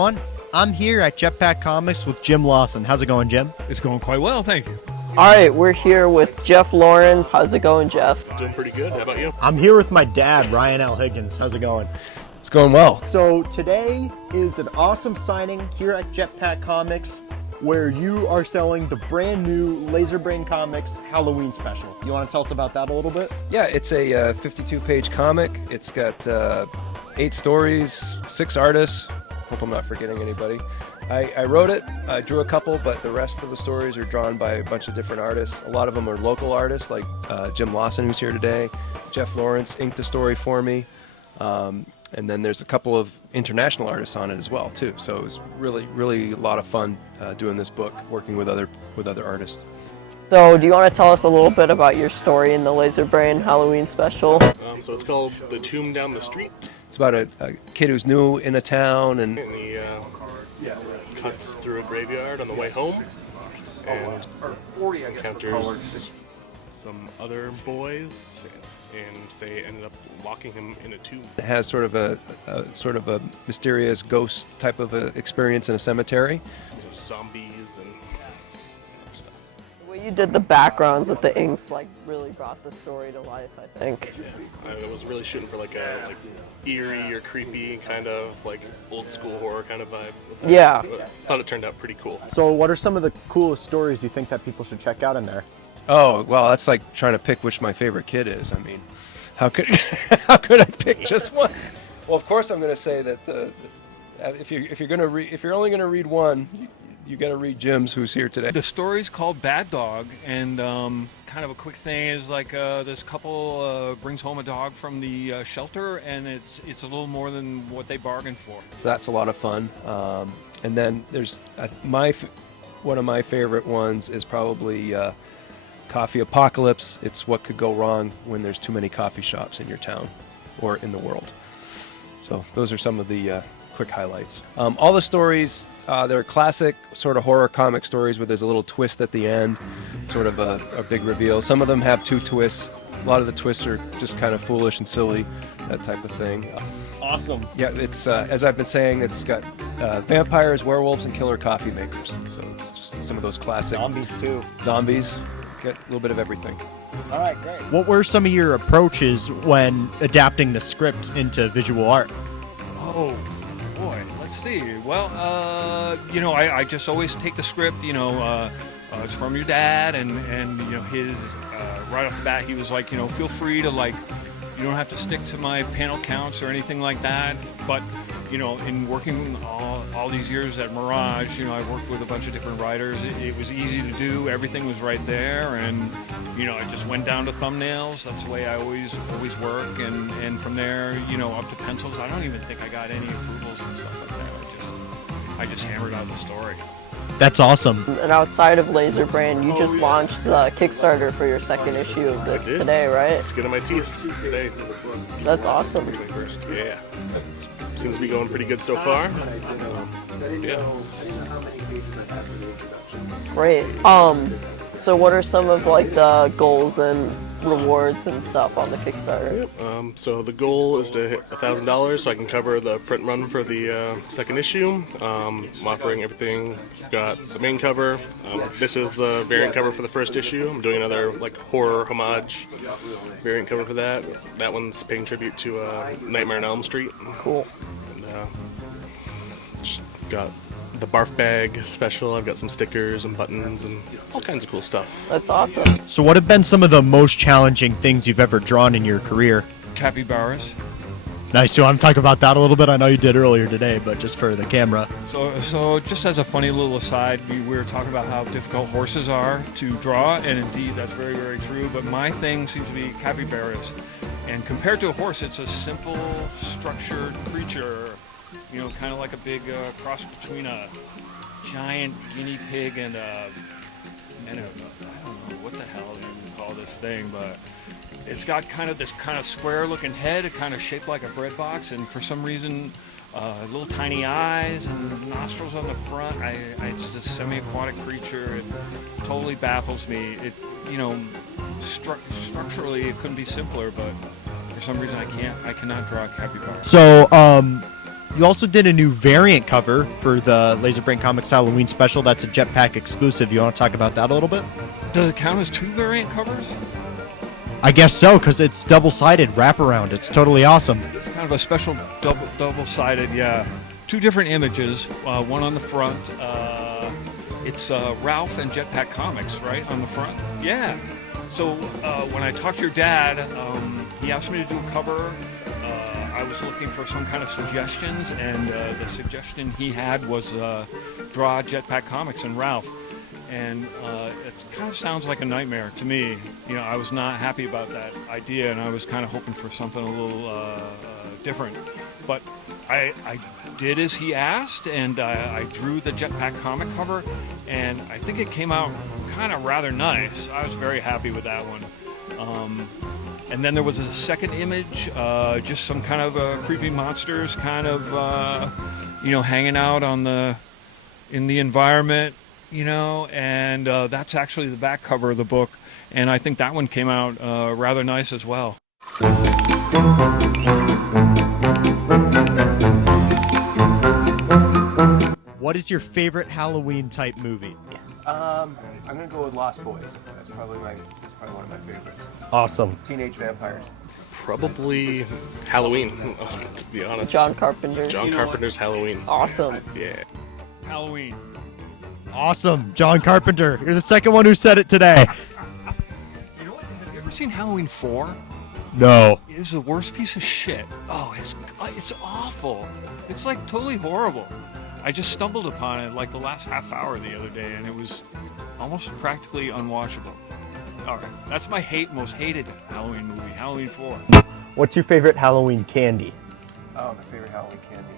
everyone. I'm here at Jetpack Comics with Jim Lawson. How's it going, Jim? It's going quite well, thank you. All right, we're here with Jeff Lawrence. How's it going, Jeff? Doing pretty good. How about you? I'm here with my dad, Ryan L. Higgins. How's it going? It's going well. So today is an awesome signing here at Jetpack Comics where you are selling the brand new Lazer Brain Comics Halloween special. You want to tell us about that a little bit? Yeah, it's a 52-page comic. It's got 8 stories, 6 artists. Hope I'm not forgetting anybody. I wrote it, I drew a couple, but the rest of the stories are drawn by a bunch of different artists. A lot of them are local artists, like Jim Lawson, who's here today. Jeff Lawrence inked the story for me. And then there's a couple of international artists on it as well, too. So it was really a lot of fun doing this book, working with other artists. So do you want to tell us a little bit about your story in the Lazer Brain Halloween special? So it's called The Tomb Down the Street. It's about a kid who's new in a town, and He cuts through a graveyard on the way home and encounters some other boys, and they ended up locking him in a tomb. it has sort of a mysterious ghost type of a experience in a cemetery. There's zombies and other stuff. The way you did the backgrounds with the inks really brought the story to life, I think. I was really shooting for like a eerie or creepy kind of like old school horror kind of vibe. Yeah. I thought it turned out pretty cool. So what are some of the coolest stories you think that people should check out in there? Oh, well, that's like trying to pick which my favorite kid is. I mean, how could I pick just one? Well, of course I'm going to say that if you're only going to read one, you got to read Jim's, who's here today. The story's called Bad Dog, and kind of a quick thing is like this couple brings home a dog from the shelter, and it's a little more than what they bargained for. So that's a lot of fun. And then there's one of my favorite ones is probably Coffee Apocalypse. It's what could go wrong when there's too many coffee shops in your town or in the world. So those are some of the quick highlights. All the stories, they're classic sort of horror comic stories where there's a little twist at the end, sort of a big reveal. Some of them have 2 twists. A lot of the twists are just kind of foolish and silly, that type of thing. Awesome. Yeah, it's as I've been saying, it's got vampires, werewolves, and killer coffee makers. So it's just some of those classic Zombies too. zombies. Get a little bit of everything. All right, great. What were some of your approaches when adapting the script into visual art? Oh, boy, let's see. Well, I just always take the script, it's from your dad, and his, right off the bat, he was like, feel free to, you don't have to stick to my panel counts or anything like that, but, in working all these years at Mirage, I've worked with a bunch of different writers. It was easy to do. Everything was right there, and, I just went down to thumbnails. That's the way I always work, and from there, up to pencils. I don't even think I got any approvals and stuff like that. I just hammered out the story. That's awesome. And outside of Lazer Brain, you just launched the Kickstarter for your second issue of this today, right? Skin of my teeth today. That's awesome. 21st. Yeah. Seems to be going pretty good so far. Yeah. Great. So what are some of the goals and rewards and stuff on the Kickstarter? So the goal is to hit $1,000 so I can cover the print run for the second issue. I'm offering everything. We've got the main cover. This is the variant cover for the first issue. I'm doing another horror homage variant cover for that. That one's paying tribute to Nightmare on Elm Street. Cool. And just got the barf bag special. I've got some stickers and buttons and all kinds of cool stuff. That's awesome. So what have been some of the most challenging things you've ever drawn in your career? Capybaras. Nice. You want to talk about that a little bit? I know you did earlier today, but just for the camera. So just as a funny little aside, we were talking about how difficult horses are to draw, and indeed that's very, very true. But my thing seems to be capybaras. And compared to a horse, it's a simple, structured creature, kind of like a big cross between a giant guinea pig and a I don't know what the hell you call this thing, but it's got this square-looking head, kind of shaped like a bread box, and for some reason, little tiny eyes and nostrils on the front. It's this semi-aquatic creature. It totally baffles me. Structurally, it couldn't be simpler, but for some reason, I cannot draw a capybara. So, You also did a new variant cover for the Lazer Brain Comics Halloween special. That's a Jetpack exclusive. You want to talk about that a little bit? Does it count as 2 variant covers? I guess so, because it's double-sided wraparound. It's totally awesome. It's kind of a special double-sided, yeah. 2 different images, one on the front. It's Ralph and Jetpack Comics, right, on the front? Yeah. So when I talked to your dad, he asked me to do a cover. I was looking for some kind of suggestions, and the suggestion he had was draw Jetpack Comics and Ralph. And it kind of sounds like a nightmare to me. You know, I was not happy about that idea, and I was kind of hoping for something a little different. But I did as he asked, and I drew the Jetpack comic cover, and I think it came out kind of rather nice. I was very happy with that one. And then there was a second image, just some kind of creepy monsters, kind of hanging out in the environment. And that's actually the back cover of the book, and I think that one came out rather nice as well. What is your favorite Halloween type movie? I'm gonna go with Lost Boys. That's probably one of my favorites. Awesome. Teenage vampires. Probably Halloween, to be honest. John Carpenter. John Carpenter's Halloween. Awesome. Yeah. Halloween. Awesome. John Carpenter. You're the second one who said it today. You know what? Have you ever seen Halloween 4? No. It is the worst piece of shit. Oh, it's awful. It's like totally horrible. I just stumbled upon it like the last half hour the other day, and it was almost practically unwatchable. All right, that's my most hated Halloween movie, Halloween 4. What's your favorite Halloween candy? Oh, my favorite Halloween candy.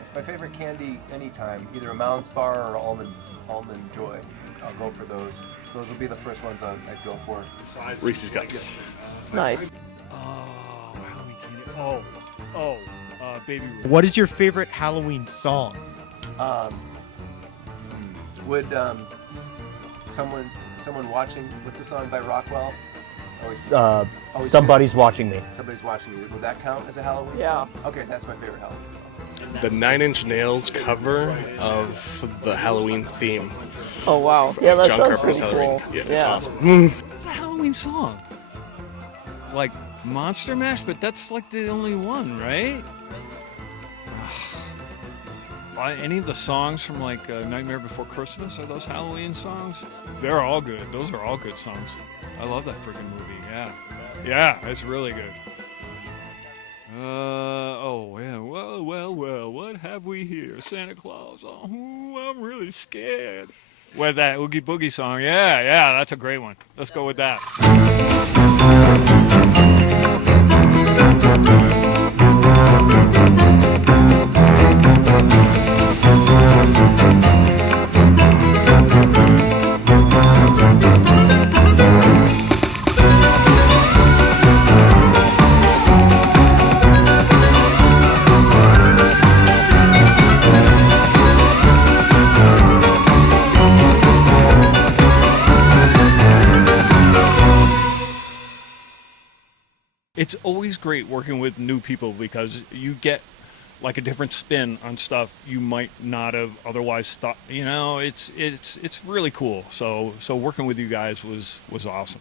It's my favorite candy anytime, either a Mounds Bar or almond Joy. I'll go for those. Those will be the first ones I'd go for. Reese's Cups. Nice. Oh, Halloween candy. Baby Ruth. What is your favorite Halloween song? Would someone watching? What's the song by Rockwell? Somebody's Watching Me. Somebody's watching you. Would that count as a Halloween Yeah. song? Okay, that's my favorite Halloween song. The 9 Inch Nails cover of the Halloween theme. Oh wow. Yeah, that John sounds Carpenter's pretty Halloween. cool. Yeah, it's awesome. It's a Halloween song. Like Monster Mash, but that's like the only one, right? Any of the songs from like Nightmare Before Christmas, are those Halloween songs? They're all good. Those are all good songs. I love that freaking movie. Yeah. Yeah, it's really good. Well, what have we here? Santa Claus. Oh, I'm really scared. With that Oogie Boogie song. Yeah, that's a great one. Let's go with that. It's always great working with new people because you get like a different spin on stuff you might not have otherwise thought. It's really cool. So working with you guys was awesome.